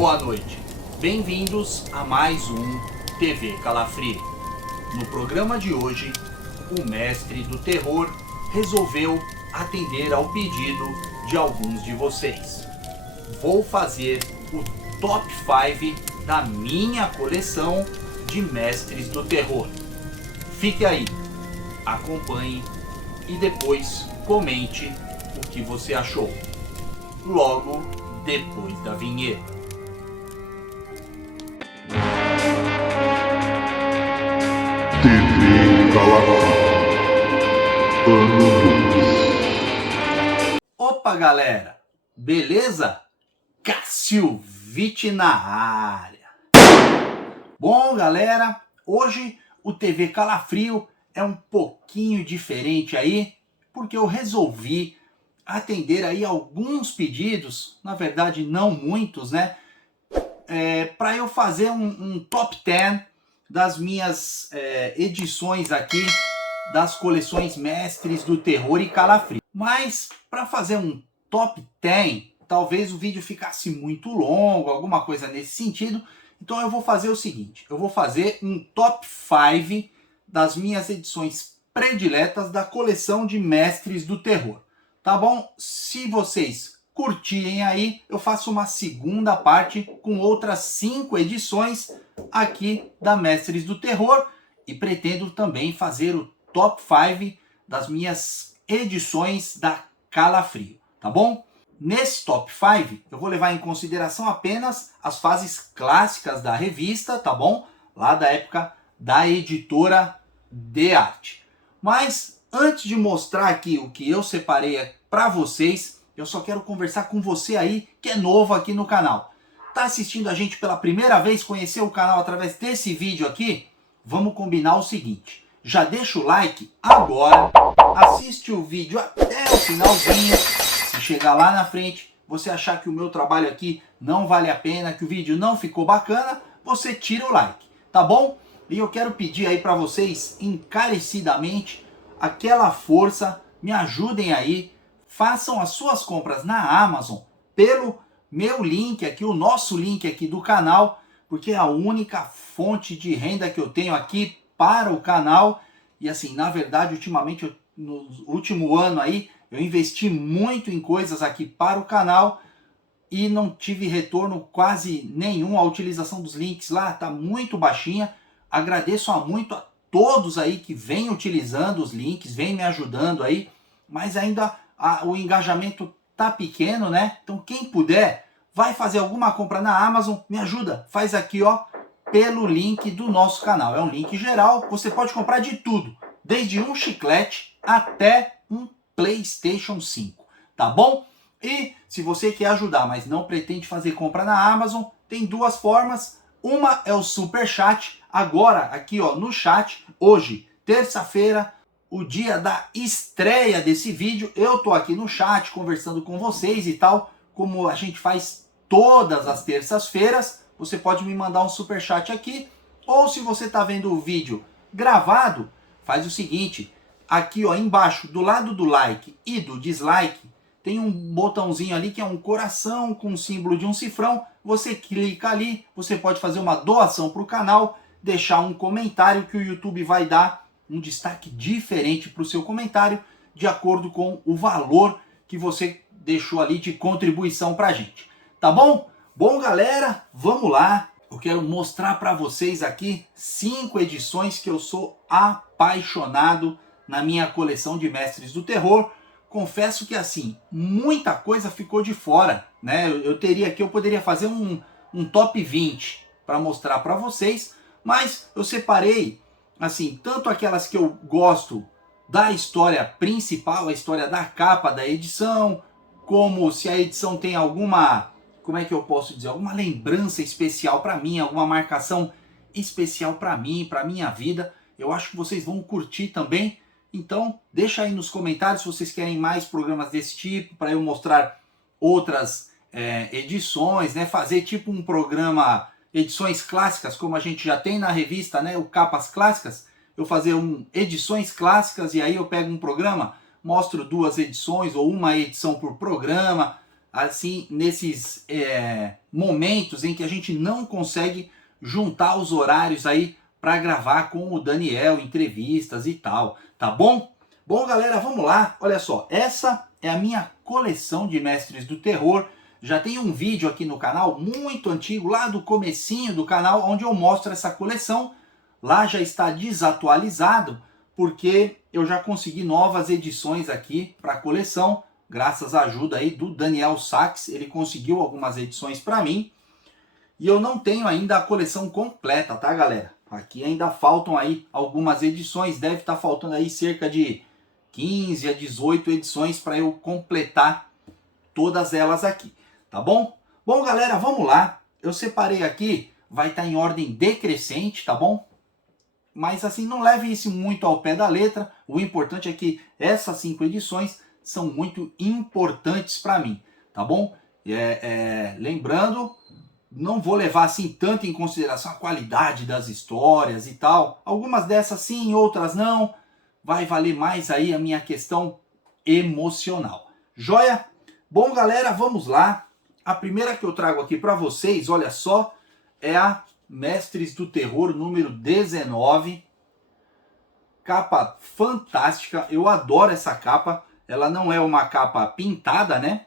Boa noite, bem-vindos a mais um TV Calafrio. No programa de hoje, o mestre do terror resolveu atender ao pedido de alguns de vocês. Vou fazer o top 5 da minha coleção de mestres do terror. Fique aí, acompanhe e depois comente o que você achou. Logo depois da vinheta. TV Calafrio, ano 2. Opa galera, beleza? Cássio Vitti na área. Bom galera, hoje o TV Calafrio é um pouquinho diferente aí, porque eu resolvi atender aí alguns pedidos, na verdade não muitos, né? Para eu fazer um top 10 das minhas edições aqui das coleções Mestres do Terror e Calafrio. Mas para fazer um top 10, talvez o vídeo ficasse muito longo, alguma coisa nesse sentido. Então eu vou fazer o seguinte, eu vou fazer um top 5 das minhas edições prediletas da coleção de Mestres do Terror. Tá bom? Se vocês curtirem aí, eu faço uma segunda parte com outras 5 edições aqui da Mestres do Terror e pretendo também fazer o top 5 das minhas edições da Calafrio, tá bom? Nesse top 5 eu vou levar em consideração apenas as fases clássicas da revista, tá bom? Lá da época da editora de arte. Mas antes de mostrar aqui o que eu separei para vocês, eu só quero conversar com você aí que é novo aqui no canal. Tá assistindo a gente pela primeira vez, conheceu o canal através desse vídeo aqui? Vamos combinar o seguinte, já deixa o like agora, assiste o vídeo até o finalzinho. Se chegar lá na frente, você achar que o meu trabalho aqui não vale a pena, que o vídeo não ficou bacana, você tira o like, tá bom? E eu quero pedir aí para vocês, encarecidamente, aquela força, me ajudem aí, façam as suas compras na Amazon pelo meu link aqui, o nosso link aqui do canal, porque é a única fonte de renda que eu tenho aqui para o canal. E assim, na verdade, ultimamente, no último ano aí, eu investi muito em coisas aqui para o canal e não tive retorno quase nenhum. A utilização dos links lá está muito baixinha. Agradeço muito a todos aí que vêm utilizando os links, vêm me ajudando aí, mas ainda o engajamento tá pequeno, né? Então quem puder, vai fazer alguma compra na Amazon, me ajuda, faz aqui ó, pelo link do nosso canal. É um link geral, você pode comprar de tudo, desde um chiclete até um PlayStation 5, tá bom? E se você quer ajudar, mas não pretende fazer compra na Amazon, tem duas formas. Uma é o Super Chat, agora aqui ó, no chat, hoje, terça-feira, o dia da estreia desse vídeo, eu tô aqui no chat conversando com vocês e tal, como a gente faz todas as terças-feiras. Você pode me mandar um super chat aqui, ou se você tá vendo o vídeo gravado, faz o seguinte, aqui ó, embaixo, do lado do like e do dislike, tem um botãozinho ali que é um coração com o símbolo de um cifrão, você clica ali, você pode fazer uma doação para o canal, deixar um comentário que o YouTube vai dar um destaque diferente para o seu comentário, de acordo com o valor que você deixou ali de contribuição para a gente. Tá bom? Bom, galera, vamos lá. Eu quero mostrar para vocês aqui 5 edições que eu sou apaixonado na minha coleção de Mestres do Terror. Confesso que assim, muita coisa ficou de fora, né? Eu poderia fazer um top 20 para mostrar para vocês, mas eu separei assim, tanto aquelas que eu gosto da história principal, a história da capa da edição, como se a edição tem alguma, como é que eu posso dizer, alguma lembrança especial para mim, alguma marcação especial para mim, para minha vida. Eu acho que vocês vão curtir também. Então, deixa aí nos comentários se vocês querem mais programas desse tipo, para eu mostrar outras edições, né? Fazer tipo um programa, edições clássicas, como a gente já tem na revista, né? O Capas Clássicas. Eu fazer edições clássicas e aí eu pego um programa, mostro 2 edições ou uma edição por programa. assim, nesses momentos em que a gente não consegue juntar os horários aí para gravar com o Daniel, entrevistas e tal, tá bom? Bom, galera, vamos lá. Olha só, essa é a minha coleção de Mestres do Terror. Já tem um vídeo aqui no canal muito antigo, lá do comecinho do canal, onde eu mostro essa coleção. Lá já está desatualizado, porque eu já consegui novas edições aqui para a coleção, graças à ajuda aí do Daniel Sachs. Ele conseguiu algumas edições para mim. E eu não tenho ainda a coleção completa, tá, galera? Aqui ainda faltam aí algumas edições, deve estar faltando aí cerca de 15 a 18 edições para eu completar todas elas aqui, tá bom? Bom, galera, vamos lá. Eu separei aqui, vai estar em ordem decrescente, tá bom? Mas assim, não leve isso muito ao pé da letra. O importante é que essas 5 edições são muito importantes para mim, tá bom? Lembrando, não vou levar assim tanto em consideração a qualidade das histórias e tal. Algumas dessas sim, outras não. Vai valer mais aí a minha questão emocional. Joia? Bom, galera, vamos lá. A primeira que eu trago aqui para vocês, olha só, é a Mestres do Terror número 19. Capa fantástica. Eu adoro essa capa. Ela não é uma capa pintada, né?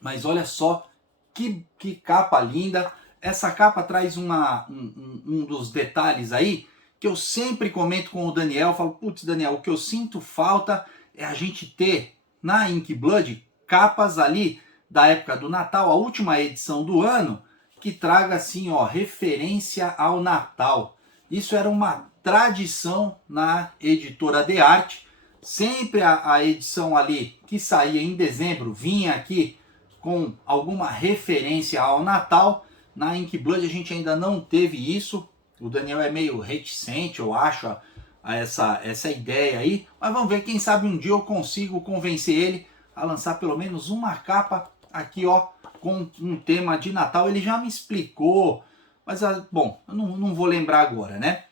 Mas olha só que capa linda. Essa capa traz um dos detalhes aí que eu sempre comento com o Daniel. Eu falo, putz, Daniel, o que eu sinto falta é a gente ter na Inkblood capas ali da época do Natal, a última edição do ano, que traga assim, ó, referência ao Natal. Isso era uma tradição na editora de arte. Sempre a edição ali que saía em dezembro vinha aqui com alguma referência ao Natal. Na Inkblood a gente ainda não teve isso. O Daniel é meio reticente, eu acho, a essa ideia aí. Mas vamos ver, quem sabe um dia eu consigo convencer ele a lançar pelo menos uma capa aqui, ó, com um tema de Natal. Ele já me explicou, mas, bom, eu não vou lembrar agora, né?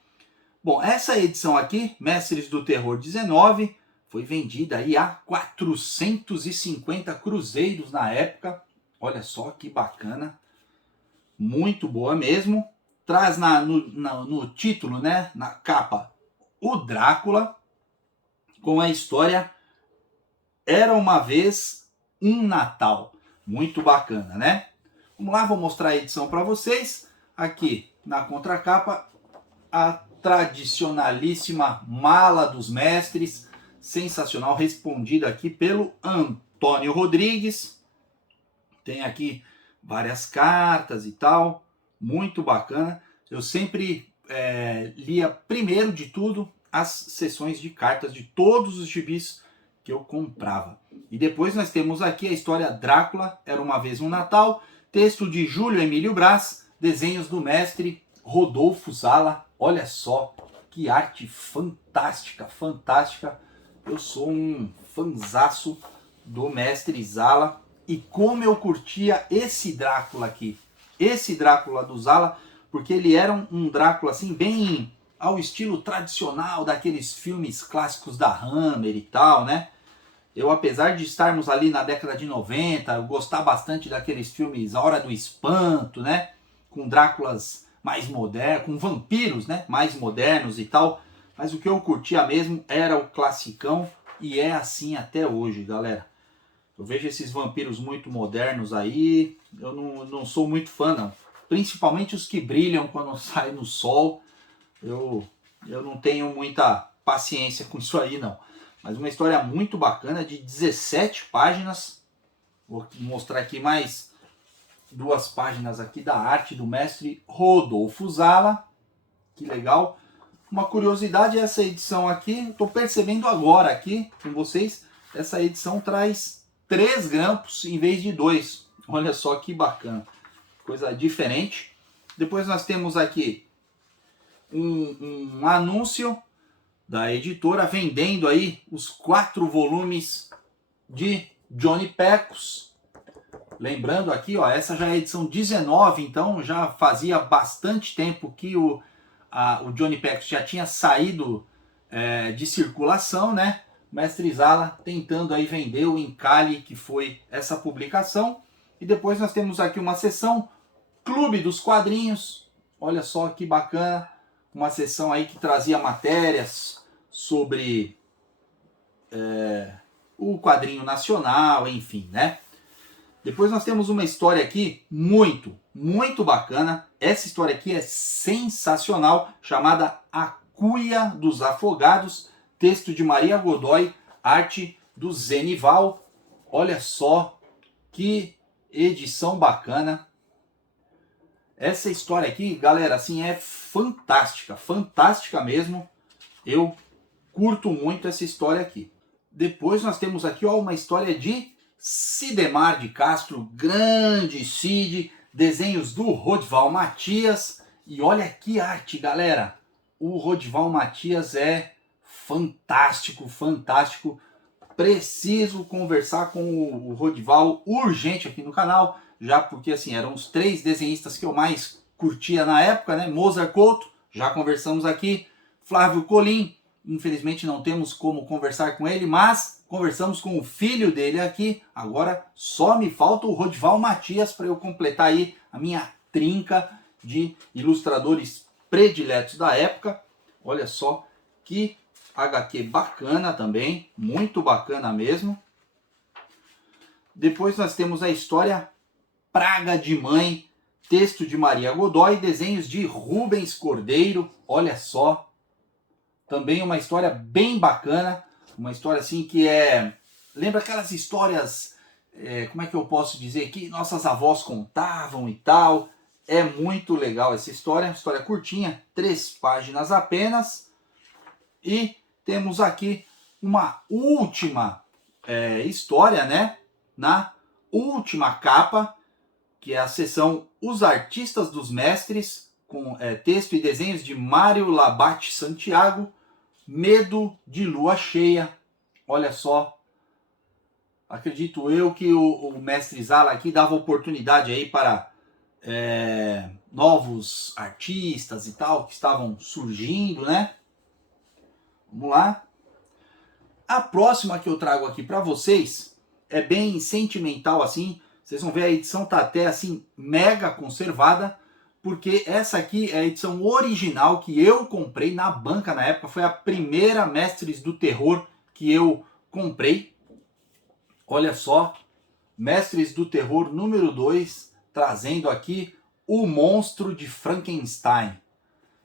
Bom, essa edição aqui, Mestres do Terror 19, foi vendida aí a 450 cruzeiros na época. Olha só que bacana. Muito boa mesmo. Traz no título, né, na capa, o Drácula, com a história Era uma Vez um Natal. Muito bacana, né? Vamos lá, vou mostrar a edição para vocês. Aqui na contracapa, a tradicionalíssima Mala dos Mestres. Sensacional, respondida aqui pelo Antônio Rodrigues. Tem aqui várias cartas e tal. Muito bacana. Eu sempre lia primeiro de tudo as seções de cartas de todos os gibis que eu comprava. E depois nós temos aqui a história Drácula, Era uma Vez um Natal, texto de Júlio Emílio Braz, desenhos do mestre Rodolfo Zala. Olha só que arte fantástica, fantástica. Eu sou um fanzaço do mestre Zala. E como eu curtia esse Drácula aqui. Esse Drácula do Zala, porque ele era um Drácula assim, bem ao estilo tradicional daqueles filmes clássicos da Hammer e tal, né? Eu, apesar de estarmos ali na década de 90, eu gostar bastante daqueles filmes A Hora do Espanto, né? Com Dráculas mais modernos, com vampiros, né? Mais modernos e tal. Mas o que eu curtia mesmo era o classicão e é assim até hoje, galera. Eu vejo esses vampiros muito modernos aí, eu não sou muito fã, não. Principalmente os que brilham quando saem no sol. Eu não tenho muita paciência com isso aí, não. Mas uma história muito bacana, de 17 páginas. Vou mostrar aqui mais 2 páginas aqui da arte do mestre Rodolfo Zala. Que legal. Uma curiosidade é essa edição aqui. Estou percebendo agora aqui com vocês. Essa edição traz 3 grampos em vez de 2. Olha só que bacana. Coisa diferente. Depois nós temos aqui um anúncio da editora vendendo aí os 4 volumes de Johnny Pecos. Lembrando aqui, ó, essa já é a edição 19, então já fazia bastante tempo que o Johnny Pecos já tinha saído de circulação, né? Mestre Zala tentando aí vender o encalhe que foi essa publicação. E depois nós temos aqui uma seção Clube dos Quadrinhos. Olha só que bacana, uma seção aí que trazia matérias sobre o quadrinho nacional, enfim, né? Depois nós temos uma história aqui muito bacana. Essa história aqui é sensacional, chamada A Cuia dos Afogados, texto de Maria Godoy, arte do Zenival. Olha só que edição bacana. Essa história aqui, galera, assim, é fantástica, fantástica mesmo. Eu curto muito essa história aqui. Depois nós temos aqui, ó, uma história de Cidemar de Castro, grande Cid, desenhos do Rodival Matias. E olha que arte, galera. O Rodival Matias é fantástico, fantástico. Preciso conversar com o Rodival urgente aqui no canal, já porque assim, eram os 3 desenhistas que eu mais curtia na época, né? Mozart Couto, já conversamos aqui. Flávio Colim, infelizmente não temos como conversar com ele, mas conversamos com o filho dele aqui. Agora só me falta o Rodival Matias para eu completar aí a minha trinca de ilustradores prediletos da época. Olha só que HQ bacana também, muito bacana mesmo. Depois nós temos a história Praga de Mãe, texto de Maria Godoy, desenhos de Rubens Cordeiro. Olha só, também uma história bem bacana, uma história assim que lembra aquelas histórias, como é que eu posso dizer, que nossas avós contavam e tal. É muito legal essa história curtinha, 3 páginas apenas. E temos aqui uma última história, né? Na última capa, que é a seção Os Artistas dos Mestres, com texto e desenhos de Mário Labate Santiago, Medo de Lua Cheia. Olha só, acredito eu que o mestre Zala aqui dava oportunidade aí para novos artistas e tal, que estavam surgindo, né? Vamos lá. A próxima que eu trago aqui para vocês é bem sentimental assim. Vocês vão ver, a edição tá até assim mega conservada, porque essa aqui é a edição original que eu comprei na banca na época. Foi a primeira Mestres do Terror que eu comprei. Olha só, Mestres do Terror número 2, trazendo aqui o Monstro de Frankenstein.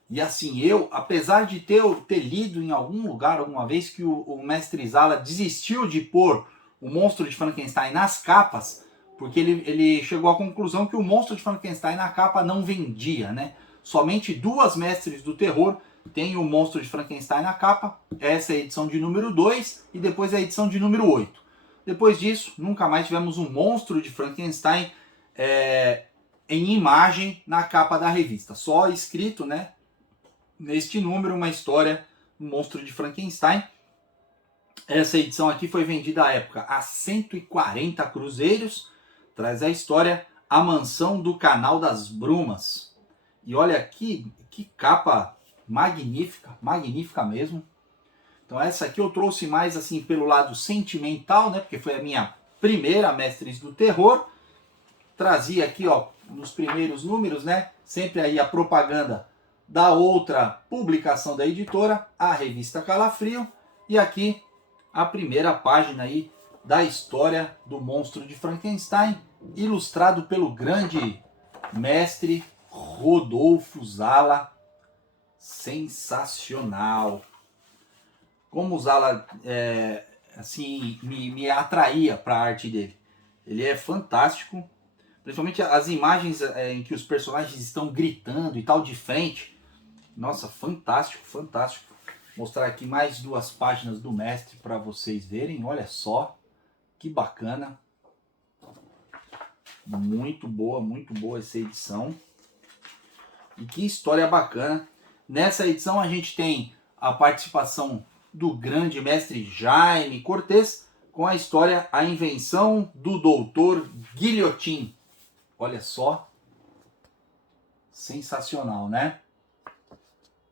E assim, eu, apesar de ter lido em algum lugar, alguma vez, que o mestre Zala desistiu de pôr o Monstro de Frankenstein nas capas, porque ele chegou à conclusão que o Monstro de Frankenstein na capa não vendia, né? Somente 2 Mestres do Terror tem o Monstro de Frankenstein na capa. Essa é a edição de número 2 e depois a edição de número 8. Depois disso, nunca mais tivemos um Monstro de Frankenstein em imagem na capa da revista. Só escrito, né? Neste número, uma história do Monstro de Frankenstein. Essa edição aqui foi vendida à época a 140 cruzeiros. Traz a história A Mansão do Canal das Brumas. E olha que capa magnífica, magnífica mesmo. Então essa aqui eu trouxe mais assim pelo lado sentimental, né? Porque foi a minha primeira Mestres do Terror. Trazia aqui, ó, nos primeiros números, né? Sempre aí a propaganda da outra publicação da editora, a revista Calafrio, e aqui a primeira página aí da história do Monstro de Frankenstein, ilustrado pelo grande mestre Rodolfo Zala. Sensacional! Como o Zala assim, me atraía para a arte dele. Ele é fantástico, principalmente as imagens em que os personagens estão gritando e tal de frente. Nossa, fantástico, fantástico. Vou mostrar aqui mais 2 páginas do mestre para vocês verem. Olha só, que bacana. Muito boa essa edição. E que história bacana. Nessa edição a gente tem a participação do grande mestre Jaime Cortez com a história A Invenção do Doutor Guilhotin. Olha só. Sensacional, né?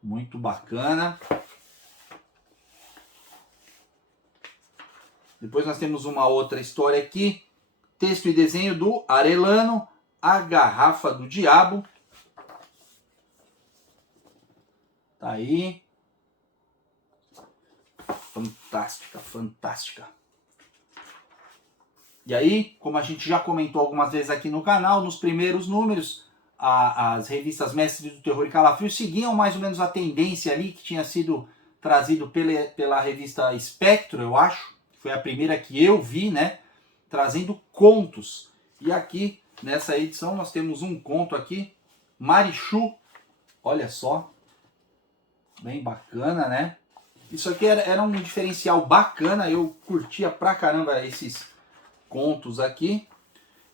Muito bacana. Depois nós temos uma outra história aqui. Texto e desenho do Arellano, A Garrafa do Diabo. Tá aí. Fantástica, fantástica. E aí, como a gente já comentou algumas vezes aqui no canal, nos primeiros números, as revistas Mestres do Terror e Calafrio seguiam mais ou menos a tendência ali que tinha sido trazido pela revista Espectro, eu acho. Foi a primeira que eu vi, né? Trazendo contos. E aqui, nessa edição, nós temos um conto aqui, Marichu. Olha só. Bem bacana, né? Isso aqui era um diferencial bacana. Eu curtia pra caramba esses contos aqui.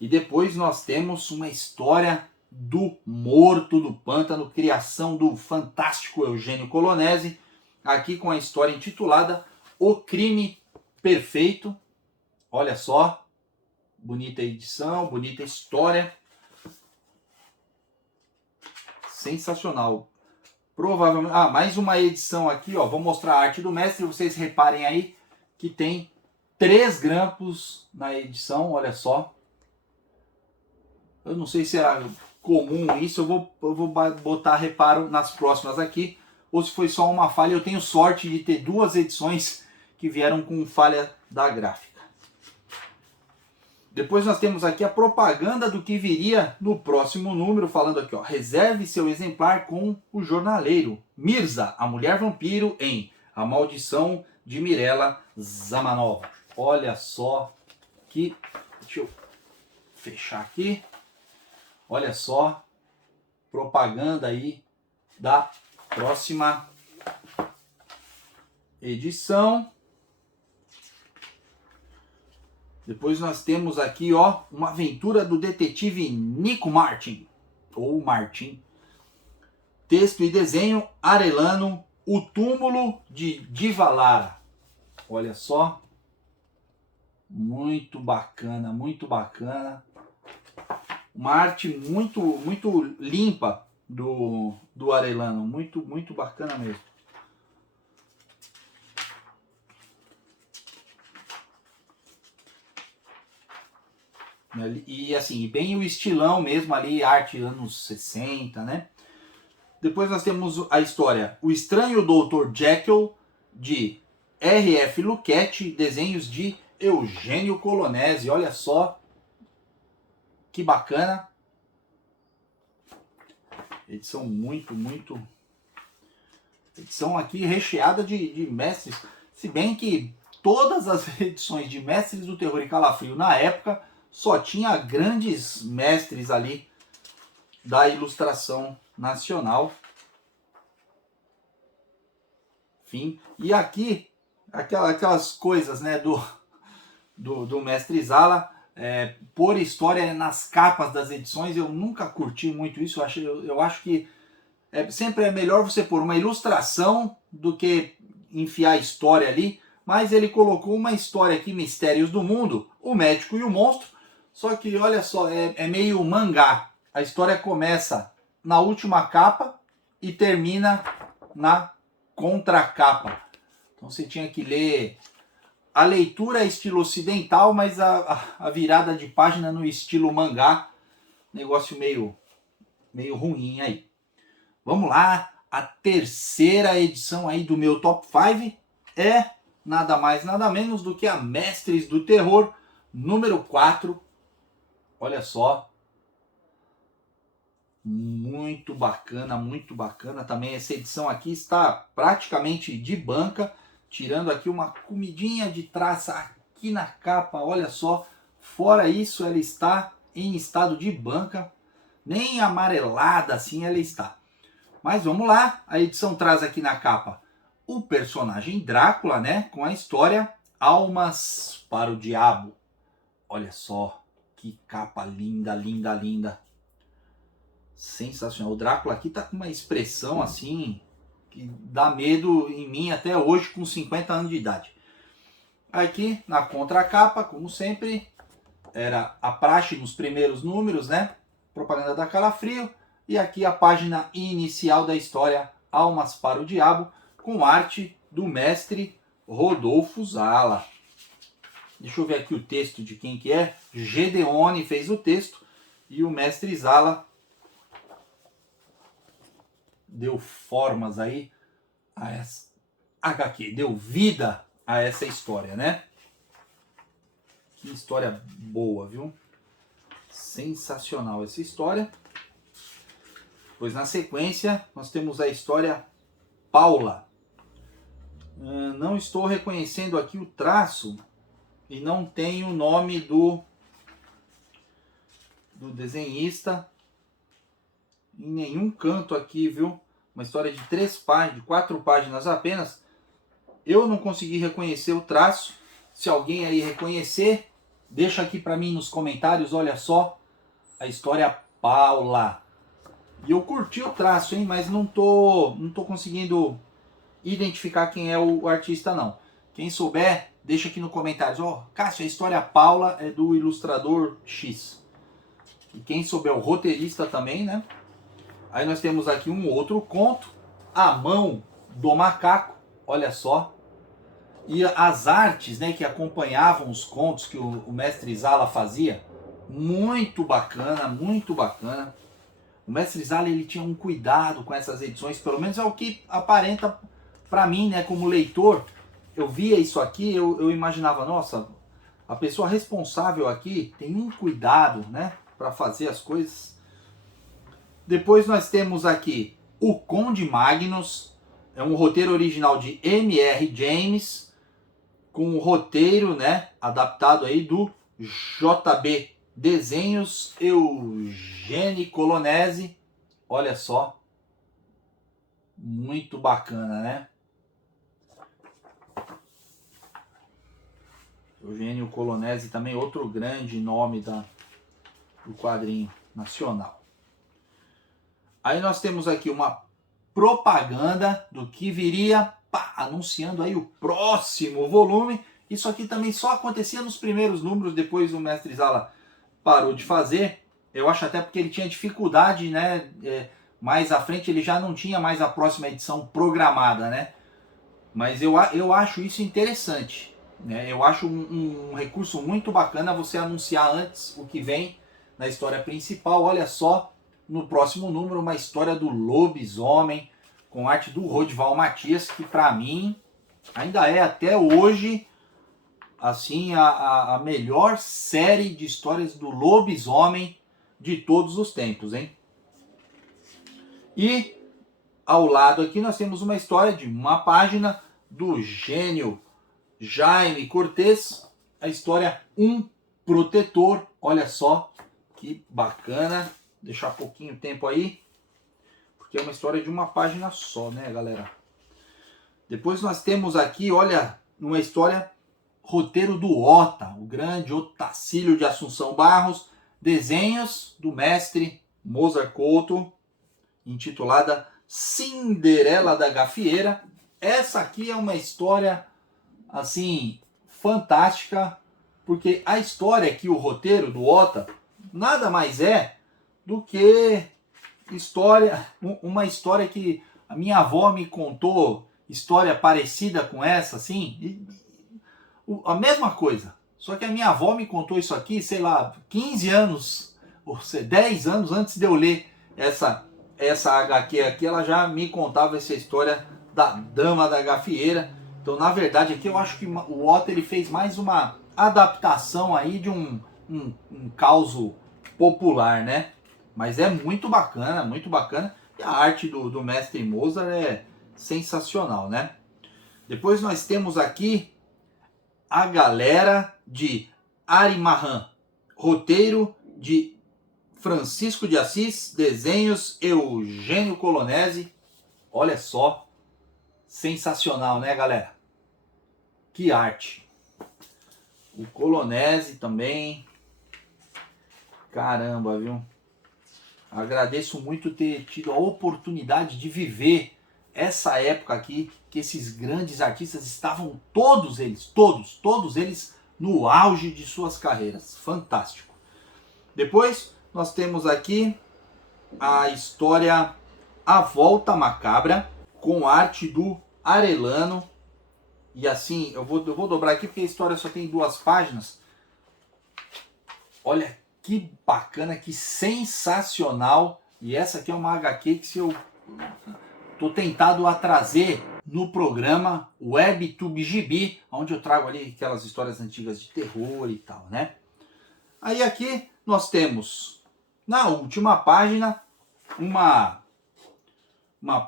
E depois nós temos uma história do Morto do Pântano, criação do fantástico Eugênio Colonese, aqui com a história intitulada O Crime Perfeito. Olha só, bonita edição, bonita história. Sensacional. Provavelmente, mais uma edição aqui, ó, vou mostrar a arte do mestre, vocês reparem aí que tem 3 grampos na edição, olha só. Eu não sei se era comum isso, eu vou botar reparo nas próximas aqui, ou se foi só uma falha. Eu tenho sorte de ter 2 edições que vieram com falha da gráfica. Depois nós temos aqui a propaganda do que viria no próximo número, falando aqui, ó, reserve seu exemplar com o jornaleiro Mirza, a mulher vampiro, em A Maldição de Mirella Zamanova. Olha só que... Deixa eu fechar aqui. Olha só, propaganda aí da próxima edição. Depois nós temos aqui, ó, uma aventura do detetive Nico Martin, ou Martin. Texto e desenho, Arellano, O Túmulo de Divalara. Olha só, muito bacana, muito bacana. Uma arte muito, muito limpa do Arellano, muito, muito bacana mesmo. E assim, bem o estilão mesmo ali, arte anos 60, né? Depois nós temos a história O Estranho Dr. Jekyll, de R.F. Luquete, desenhos de Eugênio Colonese. Olha só que bacana. Edição muito, muito... Edição aqui recheada de mestres. Se bem que todas as edições de Mestres do Terror e Calafrio na época só tinha grandes mestres ali da ilustração nacional. Enfim, e aqui aquelas coisas, né, do mestre Zala, por história nas capas das edições. Eu nunca curti muito isso. Eu acho que sempre é melhor você pôr uma ilustração do que enfiar a história ali. Mas ele colocou uma história aqui, Mistérios do Mundo, o Médico e o Monstro. Só que, olha só, é meio mangá. A história começa na última capa e termina na contracapa. Então você tinha que ler... A leitura é estilo ocidental, mas a virada de página no estilo mangá. Negócio meio ruim aí. Vamos lá. A terceira edição aí do meu Top 5 é nada mais, nada menos do que a Mestres do Terror, número 4. Olha só. Muito bacana também. Essa edição aqui está praticamente de banca, tirando aqui uma comidinha de traça aqui na capa, olha só. Fora isso, ela está em estado de banca, nem amarelada assim ela está. Mas vamos lá, a edição traz aqui na capa o personagem Drácula, né, com a história Almas para o Diabo. Olha só. Que capa linda, linda, linda. Sensacional. O Drácula aqui tá com uma expressão assim que dá medo em mim até hoje, com 50 anos de idade. Aqui na contracapa, como sempre, era a praxe nos primeiros números, né? Propaganda da Calafrio. E aqui a página inicial da história Almas para o Diabo, com arte do mestre Rodolfo Zala. Deixa eu ver aqui o texto de quem que é. Gedeone fez o texto e o mestre Zala deu formas aí a essa HQ, deu vida a essa história, né? Que história boa, viu? Sensacional essa história. Pois na sequência nós temos a história Paula. Não estou reconhecendo aqui o traço e não tem o nome do desenhista em nenhum canto aqui, viu? Uma história de 4 páginas apenas. Eu não consegui reconhecer o traço. Se alguém aí reconhecer, deixa aqui para mim nos comentários. Olha só a história Paula. E eu curti o traço, hein? Mas não tô conseguindo identificar quem é o artista, não. Quem souber, deixa aqui nos comentários. Cássio, a história Paula é do ilustrador X. E quem souber o roteirista também, né? Aí nós temos aqui um outro conto, A Mão do Macaco, olha só. E as artes, né, que acompanhavam os contos que o mestre Zala fazia, muito bacana, muito bacana. O mestre Zala, ele tinha um cuidado com essas edições, pelo menos é o que aparenta para mim, né, como leitor. Eu via isso aqui, eu imaginava, nossa, a pessoa responsável aqui tem um cuidado, né, para fazer as coisas. Depois nós temos aqui O Conde Magnus, é um roteiro original de M.R. James, com o roteiro, né, adaptado aí do J.B. Desenhos Eugênio Colonese. Olha só, muito bacana, né? Eugênio Colonese também, outro grande nome do quadrinho nacional. Aí nós temos aqui uma propaganda do que viria, anunciando aí o próximo volume. Isso aqui também só acontecia nos primeiros números, depois o mestre Zala parou de fazer. Eu acho até porque ele tinha dificuldade, né? Mais à frente ele já não tinha mais a próxima edição programada, né? Mas eu acho isso interessante, né? Eu acho um recurso muito bacana você anunciar antes o que vem na história principal. Olha só, no próximo número, uma história do lobisomem, com arte do Rodival Matias, que para mim ainda é até hoje assim a melhor série de histórias do lobisomem de todos os tempos, hein? E ao lado aqui nós temos uma história de uma página do gênio Jaime Cortez, a história Um Protetor. Olha só que bacana. Deixar pouquinho tempo aí, porque é uma história de uma página só, né, galera? Depois nós temos aqui, olha, uma história, roteiro do Ota, o grande Otacílio de Assunção Barros, desenhos do mestre Mozart Couto, intitulada Cinderela da Gafieira. Essa aqui é uma história, assim, fantástica, porque a história aqui, o roteiro do Ota, nada mais é do que uma história que a minha avó me contou, história parecida com essa, assim, a mesma coisa. Só que a minha avó me contou isso aqui, sei lá, 15 anos, ou 10 anos antes de eu ler essa HQ aqui, ela já me contava essa história da Dama da Gafieira. Então, na verdade, aqui eu acho que o Otto ele fez mais uma adaptação aí de um causo popular, né? Mas é muito bacana, muito bacana. E a arte do mestre Mozart é sensacional, né? Depois nós temos aqui a galera de Arimahan. Roteiro de Francisco de Assis, desenhos Eugênio Colonese. Olha só, sensacional, né, galera? Que arte. O Colonese também. Caramba, viu? Agradeço muito ter tido a oportunidade de viver essa época aqui, que esses grandes artistas estavam todos eles no auge de suas carreiras. Fantástico. Depois nós temos aqui a história A Volta Macabra, com arte do Arellano E assim, eu vou dobrar aqui porque a história só tem 2 páginas. Olha que bacana, que sensacional. E essa aqui é uma HQ que se eu tô tentado a trazer no programa Webtoon Gibi, onde eu trago ali aquelas histórias antigas de terror e tal, né? Aí aqui nós temos, na última página, uma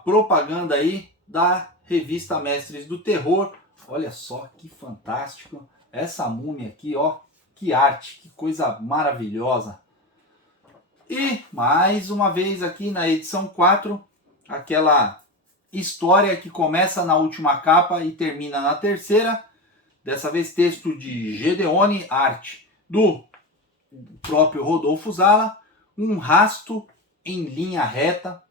propaganda aí da revista Mestres do Terror. Olha só que fantástico. Essa múmia aqui, ó, que arte, que coisa maravilhosa. E mais uma vez aqui na edição 4, aquela história que começa na última capa e termina na terceira. Dessa vez texto de Gedeone, arte do próprio Rodolfo Zala, um rasto em linha reta.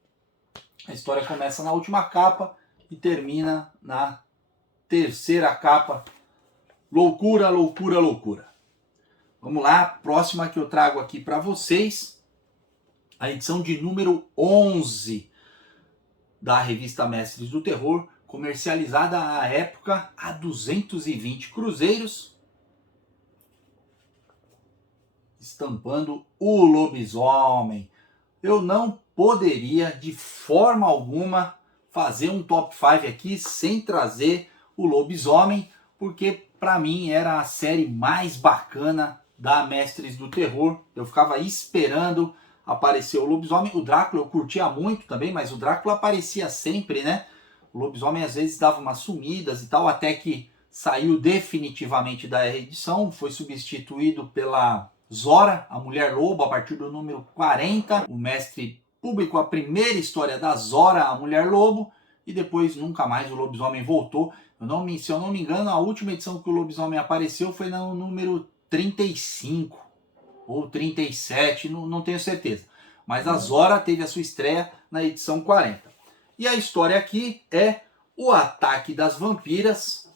A história começa na última capa e termina na terceira capa. Loucura, loucura, loucura. Vamos lá, próxima que eu trago aqui para vocês, a edição de número 11 da revista Mestres do Terror, comercializada à época a 220 cruzeiros, estampando o lobisomem. Eu não poderia de forma alguma fazer um top 5 aqui sem trazer o lobisomem, porque para mim era a série mais bacana da Mestres do Terror. Eu ficava esperando aparecer o lobisomem. O Drácula eu curtia muito também, mas o Drácula aparecia sempre, né? O lobisomem às vezes dava umas sumidas e tal, até que saiu definitivamente da edição, foi substituído pela Zora, a Mulher Lobo, a partir do número 40. O mestre publicou a primeira história da Zora, a Mulher Lobo, e depois nunca mais o lobisomem voltou. Se eu não me engano, a última edição que o lobisomem apareceu foi no número 35 ou 37, não tenho certeza. Mas a Zora teve a sua estreia na edição 40. E a história aqui é o ataque das vampiras.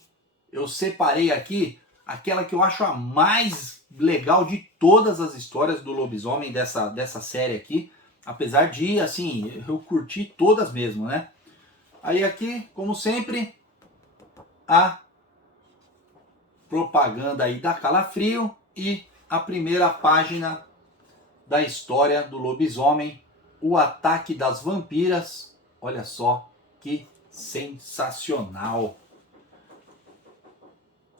Eu separei aqui aquela que eu acho a mais legal de todas as histórias do lobisomem dessa série aqui. Apesar de, assim, eu curti todas mesmo, né? Aí aqui, como sempre, a propaganda aí da Calafrio e a primeira página da história do lobisomem, o ataque das vampiras. Olha só que sensacional.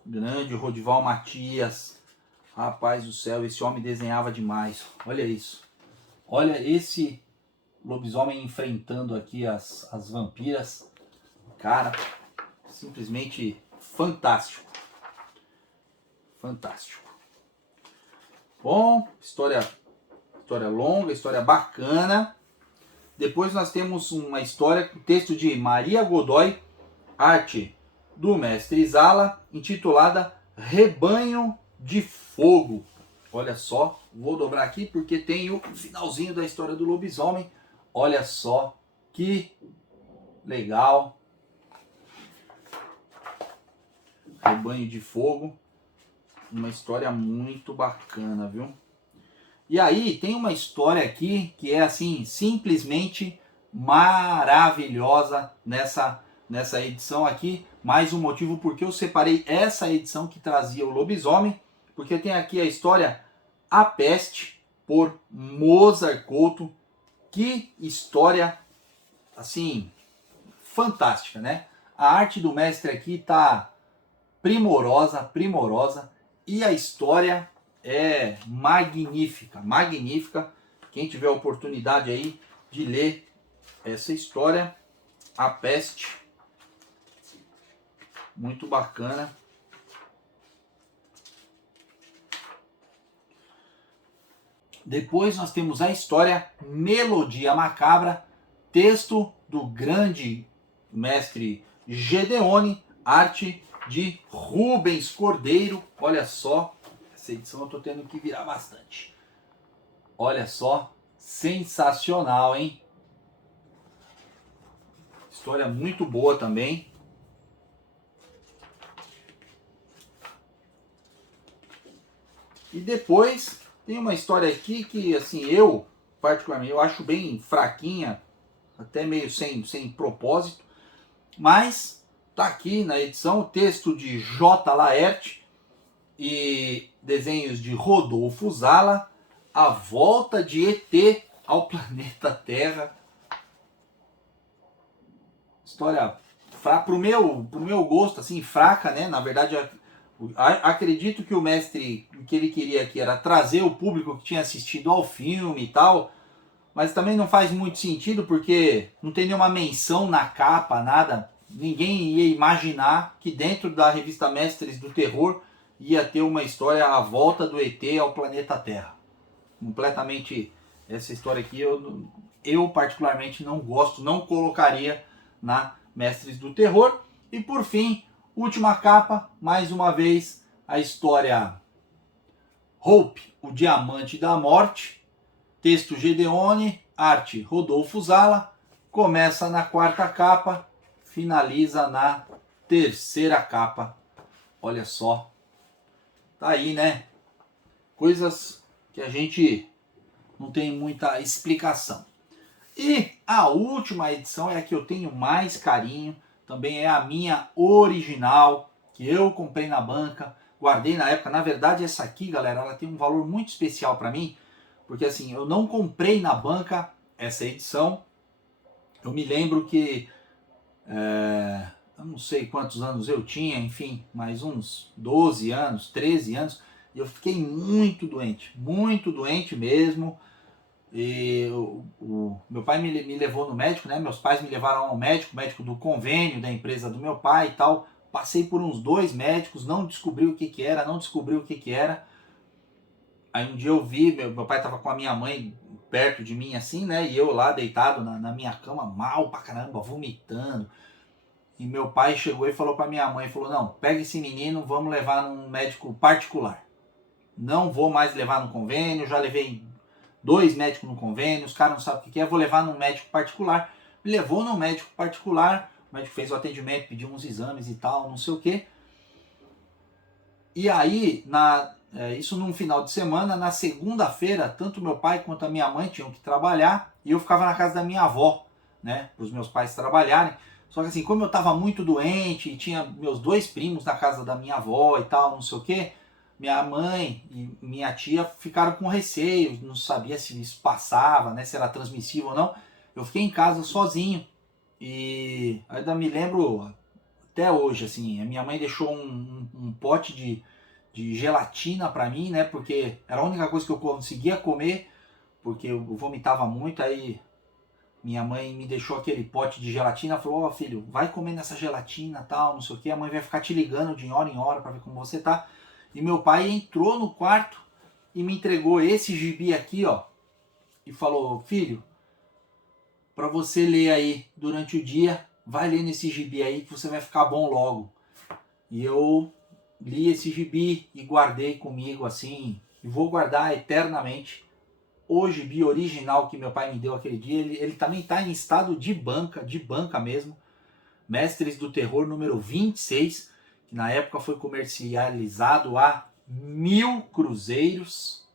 Grande Rodival Matias. Rapaz do céu, esse homem desenhava demais. Olha isso. Olha esse lobisomem enfrentando aqui as vampiras. Cara, simplesmente fantástico. Fantástico. Bom, história longa, história bacana. Depois nós temos uma história com texto de Maria Godoy, arte do mestre Zala, intitulada Rebanho de Fogo. Olha só, vou dobrar aqui porque tem o finalzinho da história do lobisomem. Olha só que legal. Rebanho de Fogo. Uma história muito bacana, viu? E aí tem uma história aqui que é assim, simplesmente maravilhosa nessa edição aqui. Mais um motivo porque eu separei essa edição que trazia o lobisomem, porque tem aqui a história A Peste, por Mozart Couto. Que história, assim, fantástica, né? A arte do mestre aqui tá primorosa, primorosa. E a história é magnífica, magnífica. Quem tiver a oportunidade aí de ler essa história, A Peste, muito bacana. Depois nós temos a história Melodia Macabra, texto do grande mestre Gedeone, arte de Rubens Cordeiro. Olha só, essa edição eu estou tendo que virar bastante. Olha só, sensacional, hein? História muito boa também. E depois tem uma história aqui que, assim, eu particularmente eu acho bem fraquinha, até meio sem propósito, mas tá aqui na edição o texto de J. Laerte e desenhos de Rodolfo Zala, A Volta de ET ao Planeta Terra. História pro meu gosto, assim, fraca, né? Na verdade, acredito que o mestre, o que ele queria aqui era trazer o público que tinha assistido ao filme e tal, mas também não faz muito sentido porque não tem nenhuma menção na capa, nada. Ninguém ia imaginar que dentro da revista Mestres do Terror ia ter uma história, A Volta do ET ao Planeta Terra. Completamente, essa história aqui eu particularmente não gosto, não colocaria na Mestres do Terror. E por fim, última capa, mais uma vez, a história Hope, o Diamante da Morte, texto Gedeone, arte Rodolfo Zala, começa na quarta capa, finaliza na terceira capa. Olha só, tá aí, né? Coisas que a gente não tem muita explicação. E a última edição é a que eu tenho mais carinho, também é a minha original, que eu comprei na banca, guardei na época. Na verdade, essa aqui, galera, ela tem um valor muito especial para mim, porque assim, eu não comprei na banca essa edição. Eu me lembro que, eu não sei quantos anos eu tinha, enfim, mais uns 12 anos, 13 anos, e eu fiquei muito doente mesmo. E meu pai me levou no médico, né? Meus pais me levaram ao médico do convênio da empresa do meu pai e tal. Passei por uns 2 médicos, não descobri o que era. Aí um dia eu vi, meu pai tava com a minha mãe perto de mim assim, né? E eu lá deitado na minha cama, mal pra caramba, vomitando. E meu pai chegou e falou pra minha mãe, falou, não, pega esse menino, vamos levar num médico particular. Não vou mais levar no convênio, já levei 2 médicos no convênio, os caras não sabem o que é, vou levar num médico particular. Me levou num médico particular, o médico fez o atendimento, pediu uns exames e tal, não sei o que. E aí, isso num final de semana, na segunda-feira, tanto meu pai quanto a minha mãe tinham que trabalhar, e eu ficava na casa da minha avó, né, para os meus pais trabalharem. Só que assim, como eu estava muito doente, e tinha meus 2 primos na casa da minha avó e tal, não sei o que, minha mãe e minha tia ficaram com receio, não sabia se isso passava, né, se era transmissível ou não. Eu fiquei em casa sozinho e ainda me lembro até hoje, assim, a minha mãe deixou um pote de gelatina para mim, né, porque era a única coisa que eu conseguia comer, porque eu vomitava muito. Aí minha mãe me deixou aquele pote de gelatina, falou, ó, filho, vai comer nessa gelatina, tal, não sei o que, a mãe vai ficar te ligando de hora em hora para ver como você tá. E meu pai entrou no quarto e me entregou esse gibi aqui, ó, e falou, filho, para você ler aí durante o dia, vai ler nesse gibi aí que você vai ficar bom logo. E eu li esse gibi e guardei comigo assim, e vou guardar eternamente. O gibi original que meu pai me deu aquele dia, ele também está em estado de banca mesmo. Mestres do Terror número 26, que na época foi comercializado a 1.000 cruzeiros,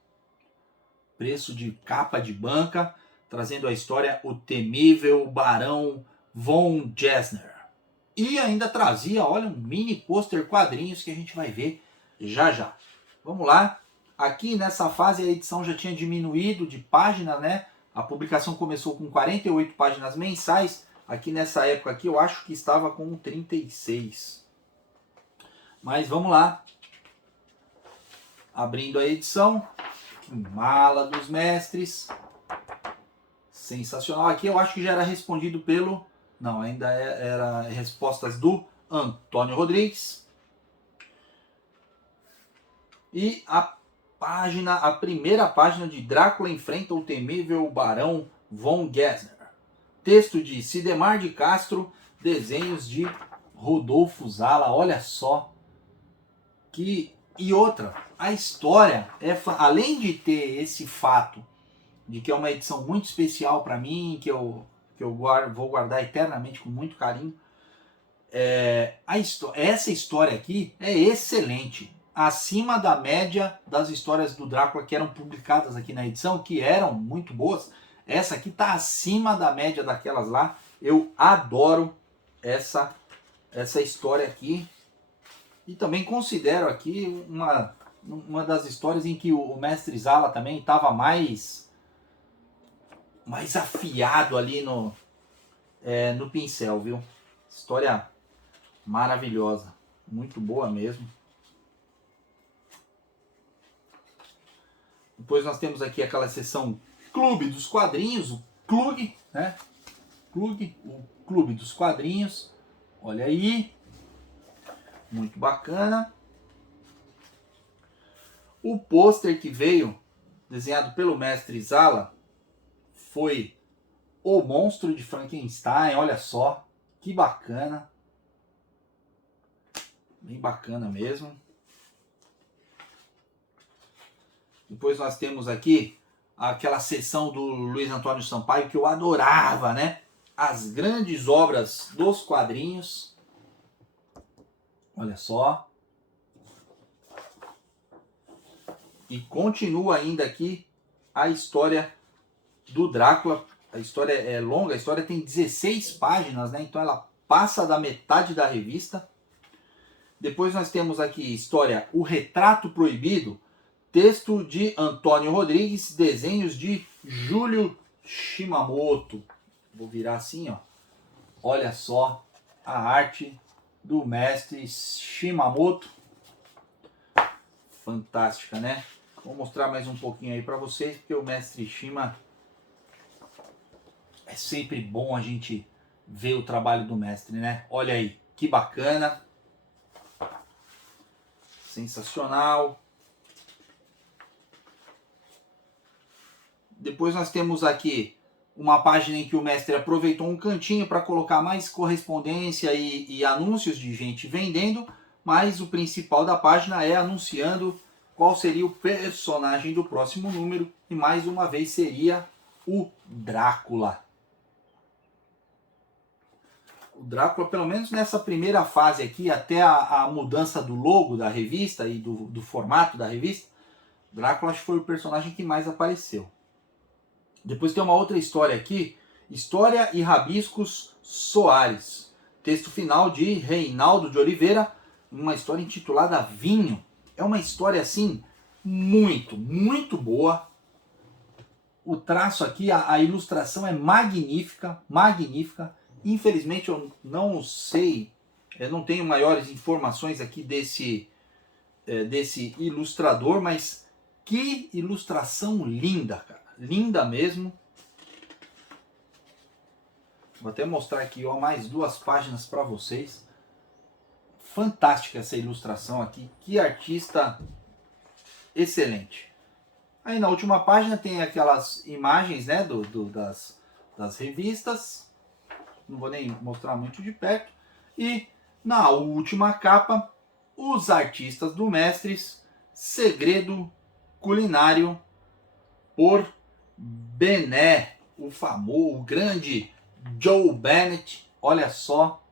preço de capa de banca, trazendo a história O Temível Barão von Gessner. E ainda trazia, olha, um mini pôster quadrinhos que a gente vai ver já já. Vamos lá. Aqui nessa fase a edição já tinha diminuído de página, né? A publicação começou com 48 páginas mensais. Aqui nessa época aqui eu acho que estava com 36. Mas vamos lá. Abrindo a edição. Que mala dos mestres. Sensacional. Aqui eu acho que já era respondido pelo... Não, ainda era respostas do Antônio Rodrigues. E a primeira página de Drácula enfrenta o temível Barão von Gessner. Texto de Sidemar de Castro, desenhos de Rodolfo Zala. Olha só. E outra, a história, além de ter esse fato de que é uma edição muito especial para mim, que eu vou guardar eternamente com muito carinho, essa história aqui é excelente. Acima da média das histórias do Drácula que eram publicadas aqui na edição, que eram muito boas. Essa aqui está acima da média daquelas lá. Eu adoro essa essa história aqui. E também considero aqui uma das histórias em que o mestre Zala também estava mais afiado ali no pincel, viu? História maravilhosa, muito boa mesmo. Depois nós temos aqui aquela seção Clube dos Quadrinhos, o Clube, né? O Clube dos Quadrinhos. Olha aí, muito bacana. O pôster que veio, desenhado pelo mestre Zala, foi O Monstro de Frankenstein. Olha só, que bacana. Bem bacana mesmo. Depois nós temos aqui aquela seção do Luiz Antônio Sampaio que eu adorava, né? As grandes obras dos quadrinhos. Olha só. E continua ainda aqui a história do Drácula. A história é longa, a história tem 16 páginas, né? Então ela passa da metade da revista. Depois nós temos aqui história O Retrato Proibido, texto de Antônio Rodrigues, desenhos de Júlio Shimamoto. Vou virar assim, ó. Olha só a arte do mestre Shimamoto. Fantástica, né? Vou mostrar mais um pouquinho aí para vocês, porque o mestre Shima é sempre bom a gente ver o trabalho do mestre, né? Olha aí, que bacana. Sensacional. Depois nós temos aqui uma página em que o mestre aproveitou um cantinho para colocar mais correspondência e anúncios de gente vendendo, mas o principal da página é anunciando qual seria o personagem do próximo número, e mais uma vez seria o Drácula. O Drácula, pelo menos nessa primeira fase aqui, até a mudança do logo da revista e do formato da revista, Drácula acho que foi o personagem que mais apareceu. Depois tem uma outra história aqui, História e Rabiscos Soares. Texto final de Reinaldo de Oliveira, uma história intitulada Vinho. É uma história assim, muito boa. O traço aqui, a ilustração é magnífica, magnífica. Infelizmente eu não sei, eu não tenho maiores informações aqui desse ilustrador, mas que ilustração linda, cara. Linda mesmo. Vou até mostrar aqui, ó, mais duas páginas para vocês. Fantástica essa ilustração aqui. Que artista excelente. Aí na última página tem aquelas imagens, né, das revistas. Não vou nem mostrar muito de perto. E na última capa, os artistas do Mestres, Segredo Culinário por Bené, o grande Joe Bennett. Olha só,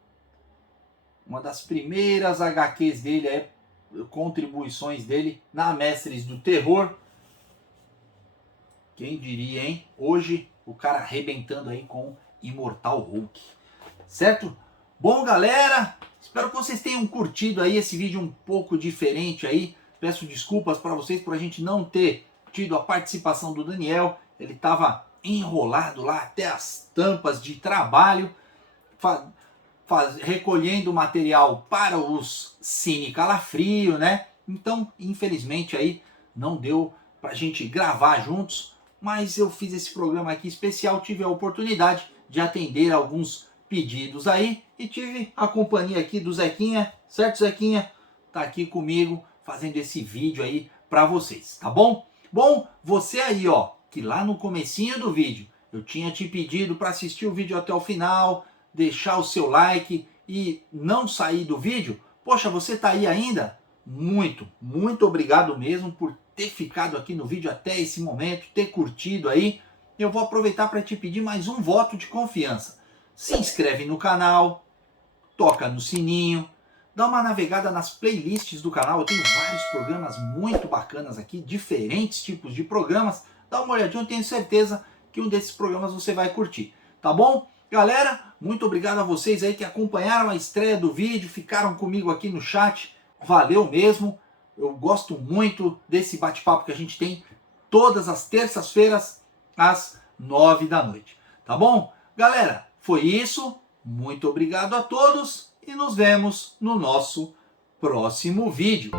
uma das primeiras HQs dele, contribuições dele na Mestres do Terror. Quem diria, hein? Hoje o cara arrebentando aí com Imortal Hulk. Certo? Bom, galera, espero que vocês tenham curtido aí esse vídeo um pouco diferente aí. Peço desculpas para vocês por a gente não ter tido a participação do Daniel. Ele estava enrolado lá até as tampas de trabalho, recolhendo material para os Cine Calafrio, né? Então, infelizmente aí não deu para a gente gravar juntos, mas eu fiz esse programa aqui especial, tive a oportunidade de atender alguns pedidos aí e tive a companhia aqui do Zequinha, certo, Zequinha? Tá aqui comigo fazendo esse vídeo aí para vocês, tá bom? Bom, você aí, ó, que lá no comecinho do vídeo eu tinha te pedido para assistir o vídeo até o final, deixar o seu like e não sair do vídeo. Poxa, você tá aí ainda? Muito obrigado mesmo por ter ficado aqui no vídeo até esse momento, ter curtido aí. Eu vou aproveitar para te pedir mais um voto de confiança. Se inscreve no canal, toca no sininho, dá uma navegada nas playlists do canal. Eu tenho vários programas muito bacanas aqui, diferentes tipos de programas. Dá uma olhadinha, eu tenho certeza que um desses programas você vai curtir. Tá bom? Galera, Muito obrigado a vocês aí que acompanharam a estreia do vídeo, ficaram comigo aqui no chat. Valeu mesmo. Eu gosto muito desse bate-papo que a gente tem todas as terças-feiras às 9 da noite. Tá bom? Galera, foi isso. Muito obrigado a todos e nos vemos no nosso próximo vídeo.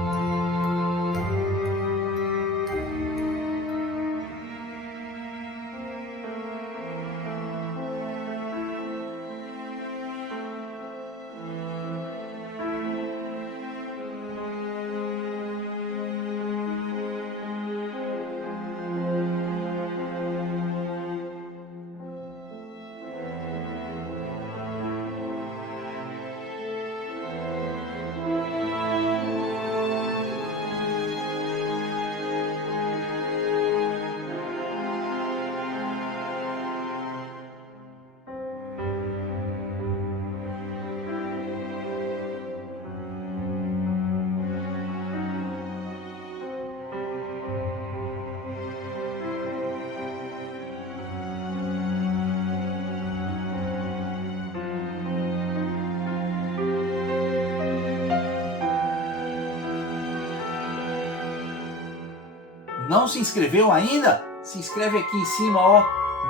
Não se inscreveu ainda? Se inscreve aqui em cima, ó,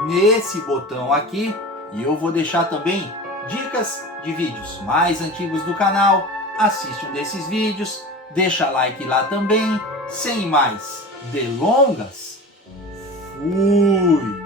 nesse botão aqui. E eu vou deixar também dicas de vídeos mais antigos do canal. Assiste um desses vídeos, deixa like lá também. Sem mais delongas, fui!